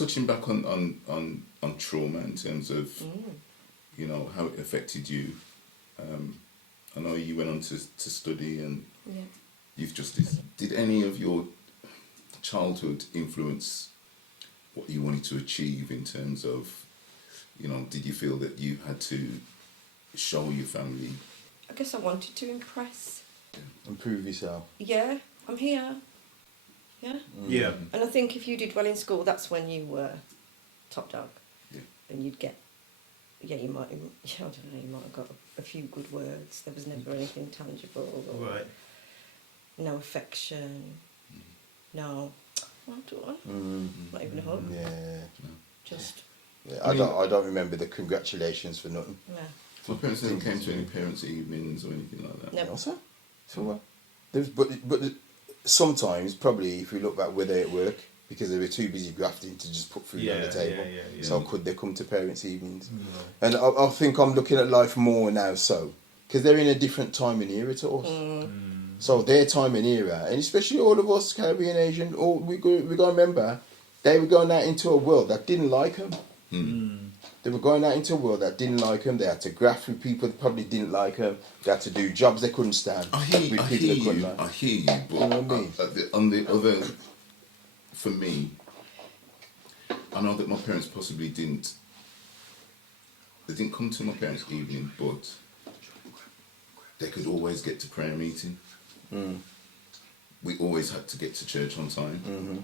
touching back on trauma in terms of, you know, how it affected you. I know you went on to study and youth justice. Did any of your childhood influence what you wanted to achieve in terms of, you know, did you feel that you had to show your family? I guess I wanted to impress. And prove yourself. Yeah, I'm here. Yeah. Yeah. And I think if you did well in school, that's when you were top dog. Yeah. And you'd get, you might, I don't know, you might have got a few good words. There was never anything tangible. Or Right. No affection. No. What do I? Not even a hug. Yeah. Just. Yeah, I don't remember the congratulations for nothing. Yeah. My parents never came to any parents' evenings or anything like that. Never. Also, so what? But sometimes, probably, if we look back, were they at work because they were too busy grafting to just put food on the table. Yeah. So could they come to parents' evenings? And I think I'm looking at life more now, so because they're in a different time and era to us. So their time and era, and especially all of us Caribbean, Asian, we got to remember, they were going out into a world that didn't like them. They were going out into a world that didn't like them. They had to graft with people that probably didn't like them. They had to do jobs they couldn't stand. I hear you, but you know what I mean? On the other, for me, I know that my parents possibly didn't. They didn't come to my parents' evening, but they could always get to prayer meeting. We always had to get to church on time.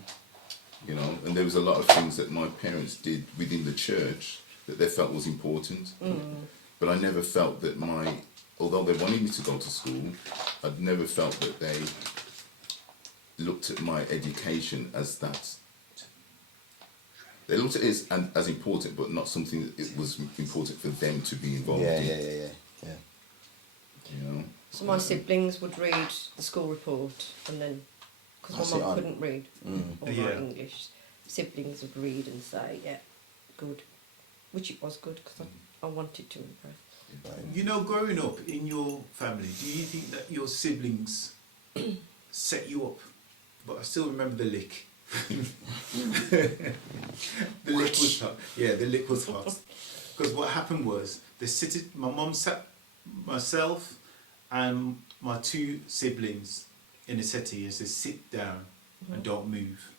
You know, and there was a lot of things that my parents did within the church that they felt was important. But I never felt that although they wanted me to go to school, I'd never felt that they looked at my education as that. They looked at it as important, but not something that it was important for them to be involved in. Yeah. You know? So my siblings would read the school report, and then, because my mum couldn't read or write English, siblings would read and say, yeah, good. Which it was good, because I wanted to impress. You know, growing up in your family, do you think that your siblings set you up? But I still remember the lick. The lick was hot. Yeah, the lick was hot. Because what happened was, my mum sat myself and my two siblings in a settee and said, sit down and don't move.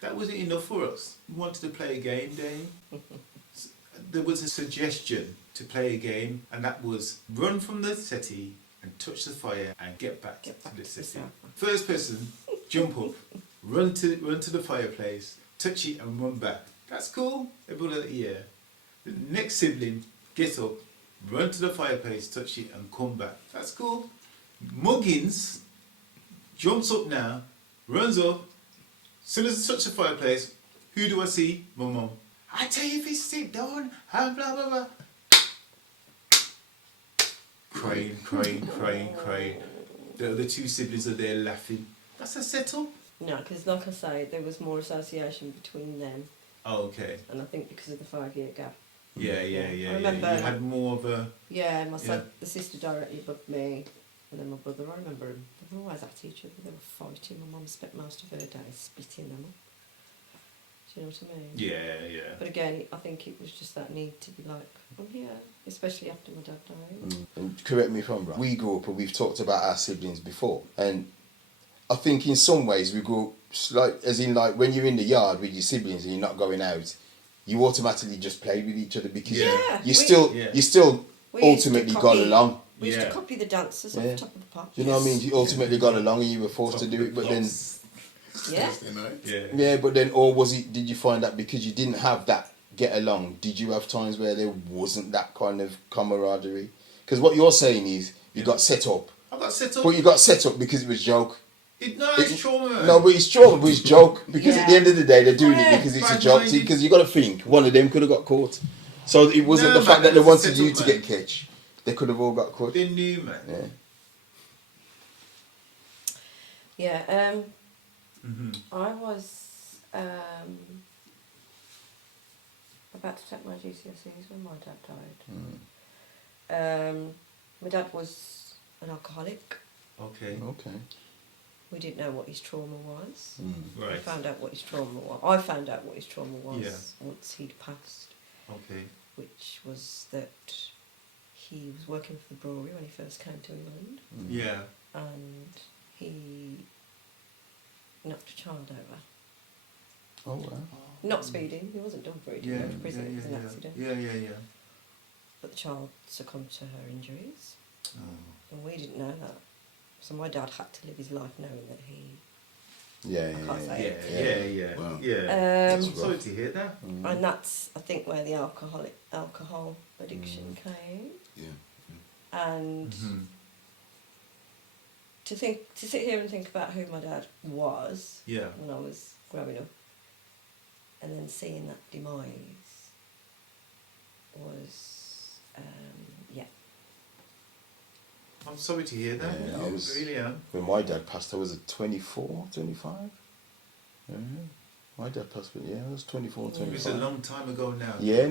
That wasn't enough for us. We wanted to play a game, Dane. There was a suggestion to play a game, and that was run from the settee and touch the fire and get back to the settee. First person, jump up, run to the fireplace, touch it and run back. That's cool. Everyone like, yeah. The next sibling, get up, run to the fireplace, touch it and come back. That's cool. Muggins jumps up now, runs up. As soon as I touch the fireplace, who do I see? My mum. I tell you if you sit down, and blah blah blah. Crying. The other two siblings are there laughing. That's a setup. No, because like I say, there was more association between them. Oh, okay. And I think because of the 5-year gap. Yeah. I remember. You had more of a. Yeah, the sister directly above me, and then my brother. I remember them. They were always at each other. They were fighting. My mum spent most of her day splitting them up. Do you know what I mean? Yeah. But again, I think it was just that need to be like, I'm here, especially after my dad died. And correct me if I'm wrong. We grew up, and we've talked about our siblings before, and I think in some ways we grew up like when you're in the yard with your siblings and you're not going out, you automatically just play with each other because you still ultimately got along. We used to copy the dancers off the top of the pot. You know what I mean? You ultimately got along and you were forced to do it, but then. Yeah, but then, or was it, did you find that because you didn't have that get along, did you have times where there wasn't that kind of camaraderie? Because what you're saying is, you got set up. I got set up. But you got set up because it was joke. It's trauma. No, but it's trauma, but it's joke. Because at the end of the day, they're doing it because it's a joke. See, because you got to think, one of them could have got caught. So it wasn't the fact that they wanted you to get catch. They could have all got caught. They knew, man. Yeah. I was about to take my GCSEs when my dad died. My dad was an alcoholic. Okay. we didn't know what his trauma was. Right. We found out what his trauma was. I found out what his trauma was once he'd passed. Okay. Which was that he was working for the brewery when he first came to England. Yeah. And he knocked a child over. Oh wow. Not speeding, he wasn't done for it, he went to prison, it was an accident. Yeah. But the child succumbed to her injuries. Oh. And we didn't know that. So my dad had to live his life knowing that he... Yeah. Wow. I'm sorry to hear that. And that's, I think, where the alcohol addiction came. Yeah. And to sit here and think about who my dad was when I was growing up, and then seeing that demise was, I'm sorry to hear that. Yeah, I was, really am. when my dad passed, I was at 24, 25. Yeah. My dad passed, I was 24, 25. It's a long time ago now. Yeah,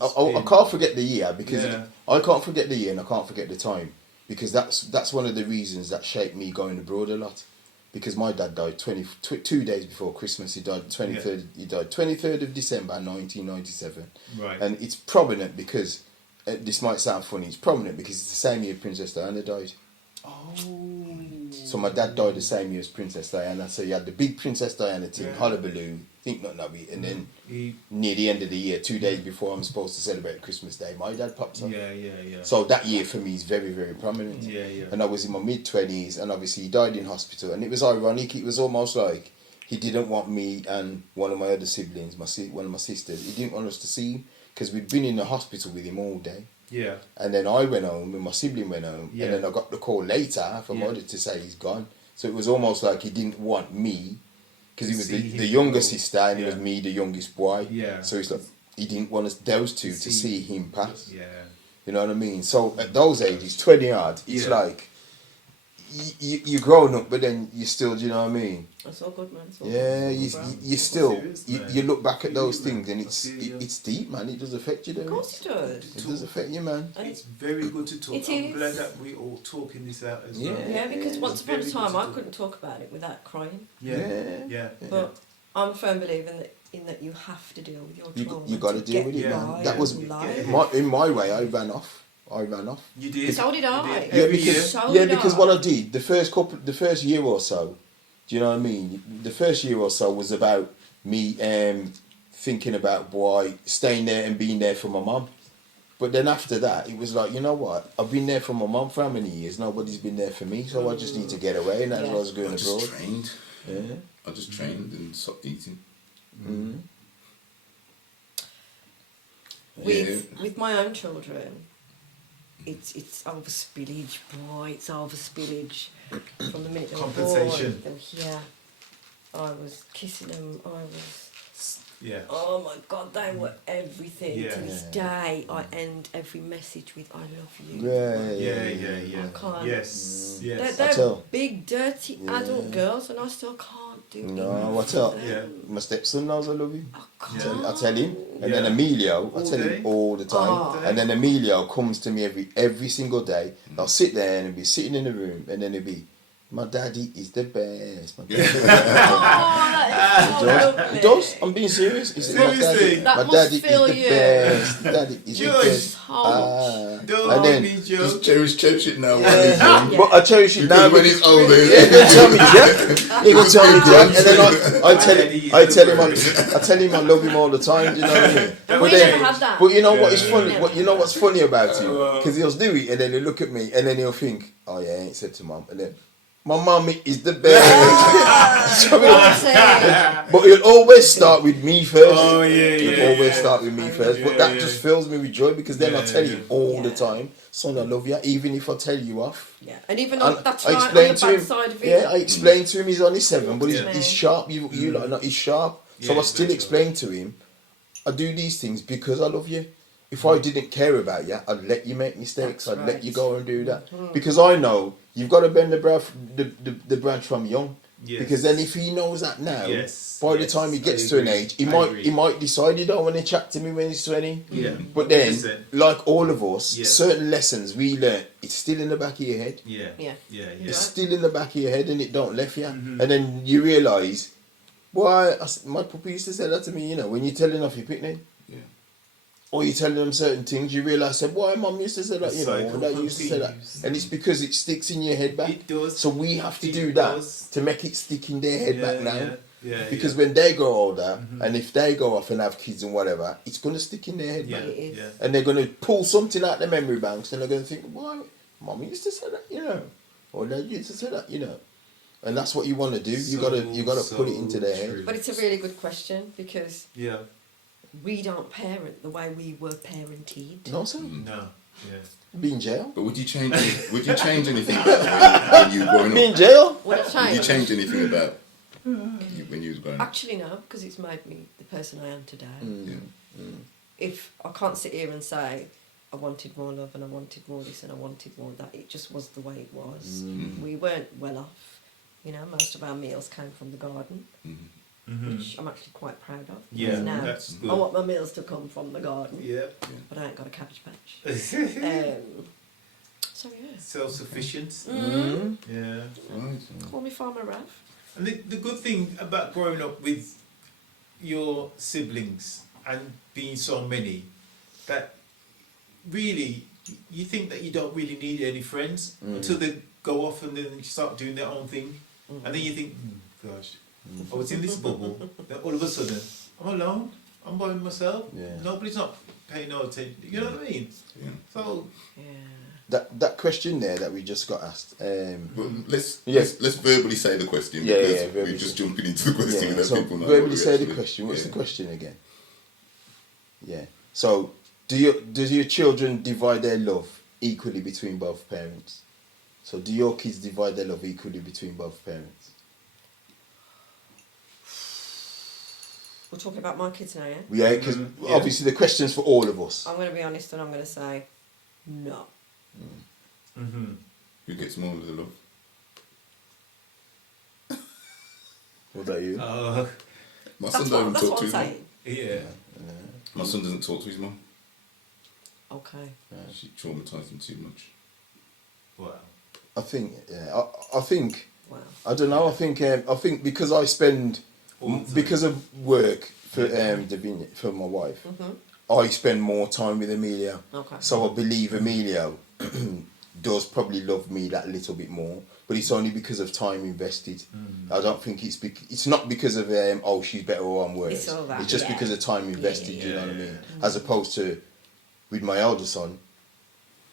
I can't forget the year because I can't forget the year and I can't forget the time, because that's one of the reasons that shaped me going abroad a lot. Because my dad died 2 days before Christmas. He died 23rd. He died 23rd of December 1997. Right. And it's prominent because this might sound funny. It's prominent because it's the same year Princess Diana died. Oh. So my dad died the same year as Princess Diana. So you had the big Princess Diana thing, hullabaloo, think not nubby, and then near the end of the year, 2 days before I'm supposed to celebrate Christmas Day, my dad pops up. Yeah. So that year for me is very, very prominent. Yeah. And I was in my mid-20s, and obviously he died in hospital, and it was ironic. It was almost like he didn't want me and one of my other siblings, one of my sisters, he didn't want us to see him because we'd been in the hospital with him all day. Yeah. And then I went home and my sibling went home, and then I got the call later from mother to say he's gone. So it was almost like he didn't want me, because he was the younger sister and it was me, the youngest boy. Yeah. So it's like he didn't want us, those two, to see him pass. Yeah. You know what I mean? So at those ages, 20 odd, it's like you're growing up, but then you still, do you know what I mean? That's all good, man. You still you look back at those things and it's deep, man. It does affect you, though. Of course it does. It does affect you, man. And it's very good to talk. I'm glad that we all talking this out as well. Yeah, because once upon a time I couldn't talk about it without crying. Yeah. But I'm a firm believer in that you have to deal with your trauma. You got to deal with it, man. That was in my way. I ran off. You did. So did I. Because what I did the first year or so, do you know what I mean? The first year or so was about me thinking about staying there and being there for my mum. But then after that, it was like, you know what? I've been there for my mum for how many years? Nobody's been there for me, so I just need to get away. And that's why I was going abroad. Trained. Yeah. I just trained and stopped eating. With my own children, it's overspillage, boy. It's overspillage from the minute they were Compensation. born. I was kissing them. Yeah. Oh my God, they were everything. Yeah. To this day, I end every message with "I love you." Yeah. I can't. Yes. They're big, dirty adult girls, and I still can't do it. No, what's up? Yeah. My stepson knows I love you. I I tell him, and then Emilio, I tell him all the time. And then Emilio comes to me every single day. I'll sit there and he'll be sitting in the room, and then he'll be, "My daddy is the best. My daddy is the best." He does. I'm being serious. He said, Seriously? my daddy is the best. Daddy is the best. Don't then be joking. Just cherish it now. But I cherish it now when he's older. He gonna tell me Jack. He gonna tell me Jack, and then I tell him I love him all the time. Do you know what I mean? And we never had that. But you know what is funny? You know what's funny about him? Because he'll do it, and then he'll look at me, and then he'll think, "Oh yeah, I ain't said to mum," and then. My mummy is the best. But he'll always start with me first. Oh yeah. He'll always start with me first. But that just fills me with joy, because then I tell him all the time, "Son, I love you," even if I tell you off. Yeah, and even on, that's I right, on explain the to bad him. side of it. Yeah, I explained to him he's only 7, but he's sharp. You like not? He's sharp. So I still explain to him, I do these things because I love you. If I didn't care about you, I'd let you make mistakes. I'd let you go and do that. Because I know you've got to bend the branch from young. Yes. Because then if he knows that now, Yes, by the yes, time he I gets to an agree. age, he I agree. might decide he don't want to chat to me when he's 20. Yeah. But then, 100%. like all of us, Yeah. certain lessons we learn, it's still in the back of your head. Yeah. Yeah. Yeah. It's Yeah. still in the back of your head and it don't left you. Mhm. And then you realise, why, my puppy used to say that to me, you know, when you're telling off your picnic, Yeah. or you're telling them certain things, you realise, why mum used to say that, The you know, cycle or dad used to say that. continues. And it's because it sticks in your head back. It does. So we have to It do that does. to make it stick in their head back now. Yeah. Yeah. Because yeah. when they grow older, Mhm. and if they go off and have kids and whatever, it's going to stick in their head Yeah. back. It is. Yeah. And they're going to pull something out the memory banks and they're going to think, why, mum used to say that, you know, or dad used to say that, you know. And that's what you want to do. You got to put it into their head. true. But it's a really good question because Yeah. we don't parent the way we were parented. No, sir. No. Yeah. Be in jail. But would you change anything about when you were growing Be in up? jail. Would I Would change? you change anything about when you was growing up? Actually, no, because it's made me the person I am today. Yeah. If I can't sit here and say I wanted more love and I wanted more this and I wanted more that, it just was the way it was. We weren't well off. You know, most of our meals came from the garden, Mhm. which I'm actually quite proud of. Yeah, Because now that's good. I want my meals to come from the garden, Yeah. but I ain't got a cabbage patch. So yeah. Self-sufficient. Mm. Yeah. Right. Call me Farmer Rav. And the good thing about growing up with your siblings and being so many, that really you think that you don't really need any friends until they go off and then start doing their own thing, and then you think, gosh, I was in this bubble. Then all of a sudden, I'm alone. I'm by myself. Yeah. Nobody's not paying no attention. You know what I mean? Yeah. So Yeah. That question there that we just got asked. But let's verbally say the question Yeah, because yeah, verbally we're just say- jumping into the question Yeah, without so people know. verbally what say we're the actually- question. What's the yeah. question again? Yeah. So, do your children divide their love equally between both parents? So, do your kids divide their love equally between both parents? We're talking about my kids now, yeah? Yeah, because Yeah. obviously the question's for all of us. I'm going to be honest and I'm going to say no. Who gets more of the love? What about you? My That's son don't what talk to I'm his mum. saying. yeah. My son doesn't talk to his mum. Okay. She traumatised him too much. Wow. I think. Yeah. I think. Wow. I don't know. I think because I spend All the time. because of work for for my wife. I spend more time with Amelia. Okay. So I believe Emilio does probably love me that little bit more, but it's only because of time invested. I don't think it's not because of she's better or I'm worse. It's all that, It's just yeah. because of time invested. yeah, you know what I yeah. mean? As opposed to with my older son,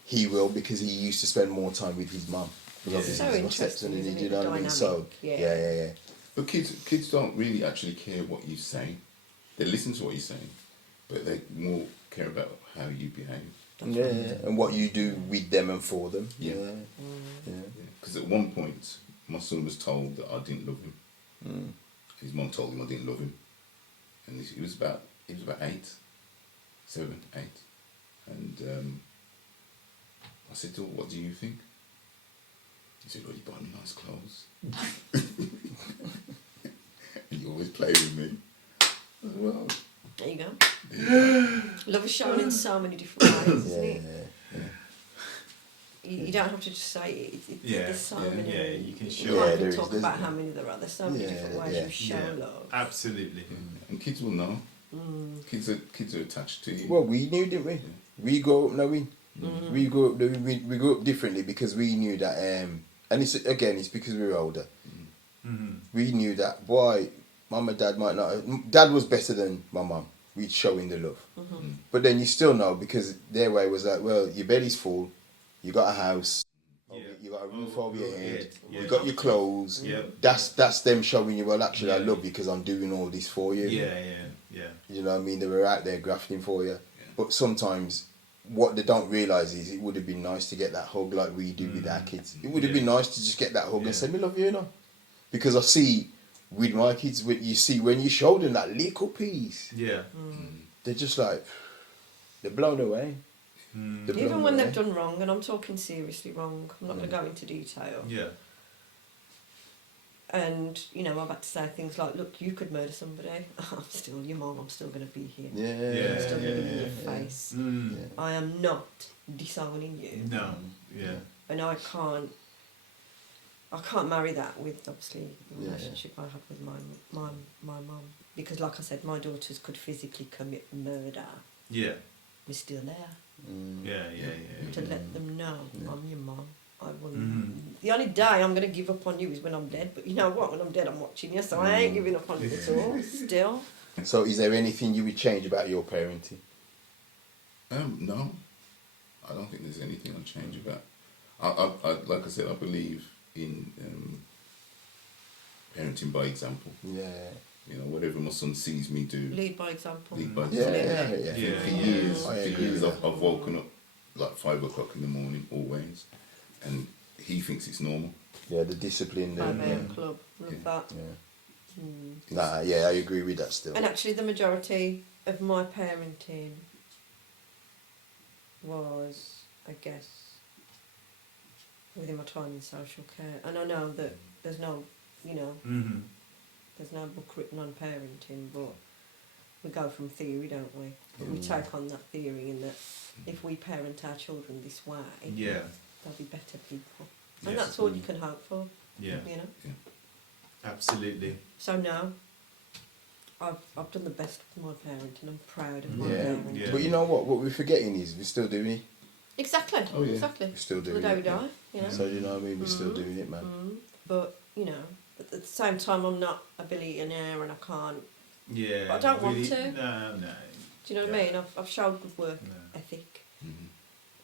he will because he used to spend more time with his mum. Yeah. Obviously So he's my interesting, stepson, and isn't you it, know the what I mean. So dynamic? yeah. Yeah. But kids don't really actually care what you say. They listen to what you're saying, but they more care about how you behave. Yeah, and what you do with them and for them. Yeah. Yeah. Because at one point, my son was told that I didn't love him. His mum told him I didn't love him, and he was about 7, 8, and I said to him, "What do you think?" He said, "Well, you buy me nice clothes, and you always play with me." I said, "Well, There you go. Love is shown in so many different ways, isn't it? You don't have to just say it. There's so many. Yeah, you can show. You Yeah, can't there even is, talk there's- about how many there are. There's so many Yeah, different ways yeah, you show yeah. love. Absolutely. and kids will know. Kids are attached to you." Well, we knew, didn't we? We grew up knowing. We grew up differently because we knew that, and it's because we were older. We knew that, boy, mum and dad might not. Dad was better than my mum. We'd showing the love. But then you still know because their way was like, well, your belly's full, you got a house, you got a roof over your head, you got your clothes. Yeah. That's them showing you, well, actually, I love you because I'm doing all this for you. Yeah. You know what I mean? They were out there grafting for you. But sometimes what they don't realise is it would have been nice to get that hug like we do with our kids. It would have been nice to just get that hug and say, "Me love you," you know. Because I see with my kids, when you show them that little piece, Yeah. they're just like, they're blown away. They're blown Even when away. they've done wrong, and I'm talking seriously wrong, I'm not going to go into detail. Yeah. And, you know, I've had to say things like, look, you could murder somebody. I'm still your mum, I'm still going to be here. I'm still going to be in your face. I am not disowning you. No, yeah. And I can't marry that with, obviously, the relationship I have with my mum. Because, like I said, my daughters could physically commit murder. Yeah. We're still there. Yeah. To let them know I'm your mum. I wouldn't. The only day I'm going to give up on you is when I'm dead. But you know what? When I'm dead, I'm watching you, so I ain't giving up on you at all. Still. So, is there anything you would change about your parenting? No, I don't think there's anything I'd change about. I like I said, I believe in parenting by example. Yeah. You know, whatever my son sees me do. Lead by example. Lead by Yeah, example. I For agree years, with I've woken up like 5 o'clock in the morning always, and he thinks it's normal. Yeah, the discipline. 5 a.m. club. Love that. I agree with that still. And actually, the majority of my parenting was, I guess, within my time in social care. And I know that there's no, you know, there's no book written on parenting, but we go from theory, don't we? But we take on that theory in that if we parent our children this way, they'll be better people. And Yes. that's all you can hope for, Yeah. you know? Yeah. Absolutely. So no, I've done the best with my parenting. I'm proud of my Yeah. parenting. Yeah. But you know what? What we're forgetting is we're still doing it. Exactly, Oh, yeah. exactly. We're still Till doing the day we it. die, you know? So you know what I mean? We're still doing it, man. But, you know, at the same time, I'm not a billionaire and I can't. Yeah. But I don't want really, to. No. Do you know what I mean? I've showed good work ethic.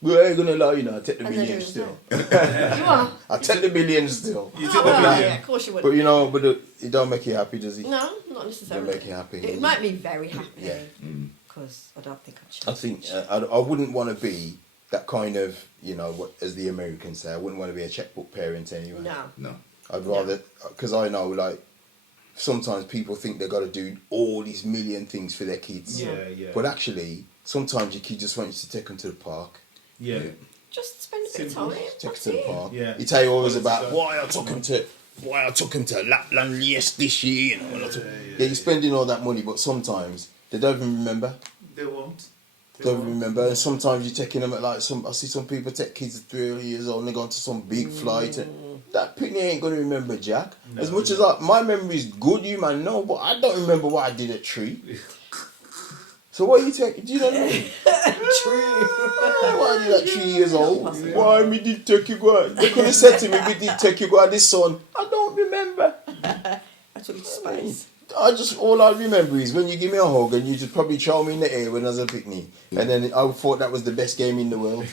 We ain't gonna lie, you know, I take the And they're millions doing still. You are? I take the millions still. You Oh, took well, the million. yeah, of course you would. But you know, it don't make you happy, does it? No, not necessarily. Don't make you happy. It made me very happy. Yeah. Because I don't think I'd change. I think I wouldn't want to be that kind of, you know, what as the Americans say, I wouldn't want to be a checkbook parent anyway. No. I'd rather, because I know, like, sometimes people think they've got to do all these million things for their kids. Yeah. But actually, sometimes your kid just wants you to take them to the park. Yeah. Just spend a bit of Simple. time. Take them That's to the it. park. Yeah. You tell you always Quality about time. why I took him to Lapland this year. You know, yeah, you're spending all that money, but sometimes they don't even remember. They won't. Don't remember, and sometimes you're taking them at like I see some people take kids at 3 years old and they go to some big flight, and that pitney ain't gonna remember Jack. No, as much as my memory is good, you man know, but I don't remember what I did at 3. So what you take? Do you know what I mean? Why are you like 3 years old? Why me did take you go out? They could have said to me, we did take you go out this son. I don't remember. I took you to space. All I remember is when you give me a hug and you just probably throw me in the air when I was a picnic, and then I thought that was the best game in the world.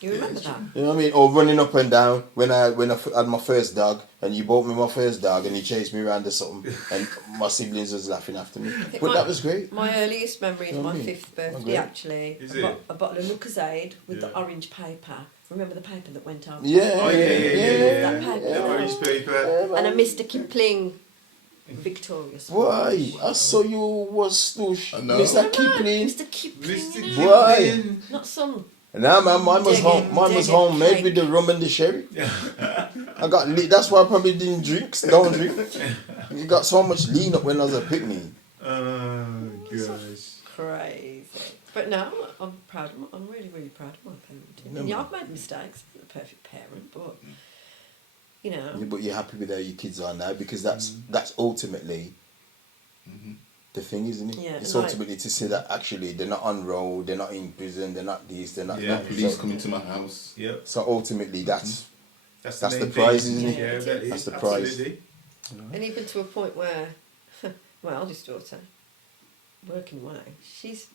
You remember that? You know what I mean? Or running up and down when I had my first dog, and you bought me my first dog, and you chased me around or something, and my siblings was laughing after me. But that was great. My earliest memory is You know my what I mean? 5th birthday, Great. actually. Is A bottle of Lucozade with the orange paper. Remember the paper that went out? Yeah, Oh yeah. That paper. The orange paper. And a Mr. Kipling Victorious. Why? I saw you was stoosh. I know. Mr. Kipling. Mr. Kipling. Mr. You know? Why? Kipling. Not some. Nah, man, mine was Digging homemade with cake. the rum and the sherry. I got lit. That's why I probably didn't drink. Don't drink. You got so much lean up when I was a picnic. Oh gosh. Crazy. But no, I'm proud of I'm really, really proud of my parenting. And yeah, I've made mistakes. I'm not a perfect parent, but you know. Yeah, but you're happy with how your kids are now, because that's ultimately the thing, isn't it? Yeah, it's like- ultimately to see that actually they're not on road, they're not in prison, they're not this, they're not Yeah, that. Police So, coming to my house. Yep. so ultimately that's That's the main prize, thing. isn't it? Yeah, that is. That's the prize. Absolutely. And even to a point where my eldest daughter, working way, she's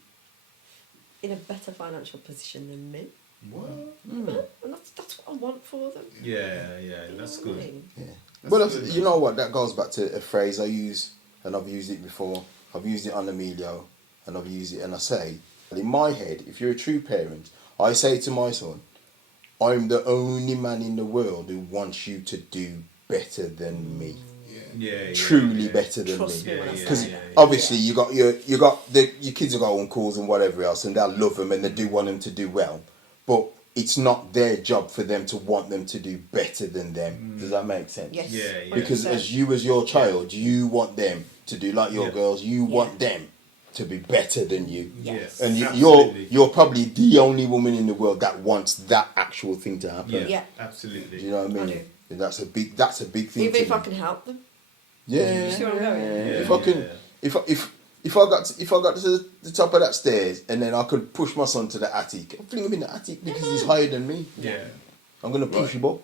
in a better financial position than me. What? And that's what I want for them. Yeah, that's You know what I good. mean? Yeah. That's Well, good. you know what? That goes back to a phrase I use, and I've used it before. I've used it on Emilio, and I've used it, and I say, in my head, if you're a true parent, I say to my son, I'm the only man in the world who wants you to do better than me. Yeah. Truly better than Trust me. me when I Because say that. obviously you got your kids will go on calls and whatever else, and they'll love them and they do want them to do well. But it's not their job for them to want them to do better than them. Does that make sense? Yes. Yeah. Because as your child, you want them to do like your girls. You want them to be better than you. Yes. And Absolutely. you're probably the only woman in the world that wants that actual thing to happen. Yeah. Absolutely. Do you know what I mean? I do. And that's a big thing. Even to if me. I can help them. Yeah. You see what I'm going? If I can, if I got to the top of that stairs and then I could push my son to the attic, I'll fling him in the attic because he's higher than me. Yeah. I'm gonna push him up.